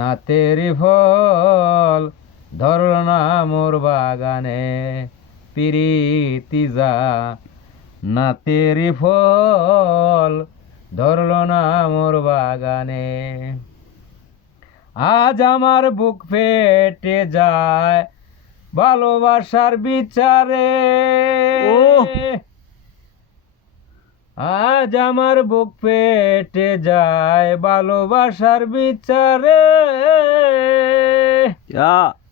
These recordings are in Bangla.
নাতেরি ফল ধরল না মোর বাগানে পিরিতি যা নাতেরি ফল ধরল না মোর বাগানে আজ আমার বুক ফেটে যায় ভালোবাসার বিচারে আজ আমার বুক ফেটে যায় ভালোবাসার বিচারে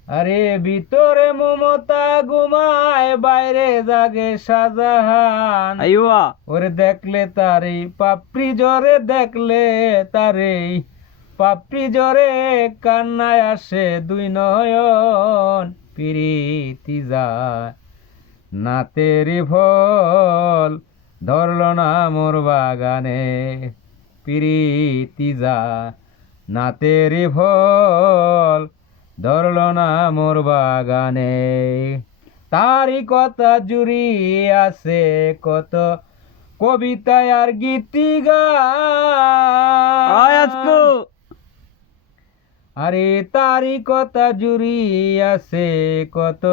আরে ভিতরে মমতা ঘুমায় বাইরে জাগে শাহজাহান ওরে দেখলে তারে পাপড়ি জরে দেখলে তারে পাপড়ি জরে কান্নায় আসে দুই নয়ন পিরিতি যায় নাতেরি ফল ধরল না মোর বাগানে পিরিতি যায় নাতেরি ফল ধরল না মোর বাগানে তারি কথা জুড়ি আছে কত কবিতা আর গীতি গান আরে তারি কথা জুড়ি আছে কত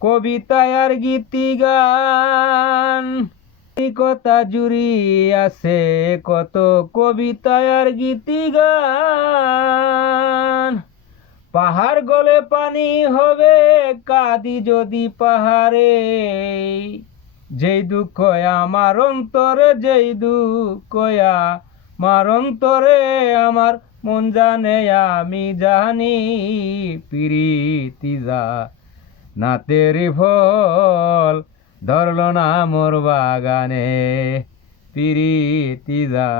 কবিতা আর গীতি গান কথা জুড়ি আছে কত কবিতা আর গীতি গান পাহাড় গলে পানি হবে কাঁদি যদি পাহাড়ে যেই দুঃখ আমার অন্তরে যেই দুঃখ আমার অন্তরে আমার মন জানে আমি জানি পিরিতি যা নাতেরি ফল ধরল না মোর বাগানে পিরিতি যা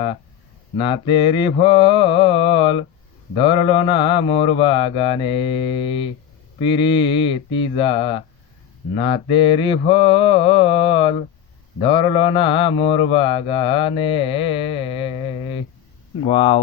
নাতেরি ফল ধরল না মোর বাগানে পিরিতি যা নাতেরি ফল ধরল না মোর বাগানে। ওয়াও।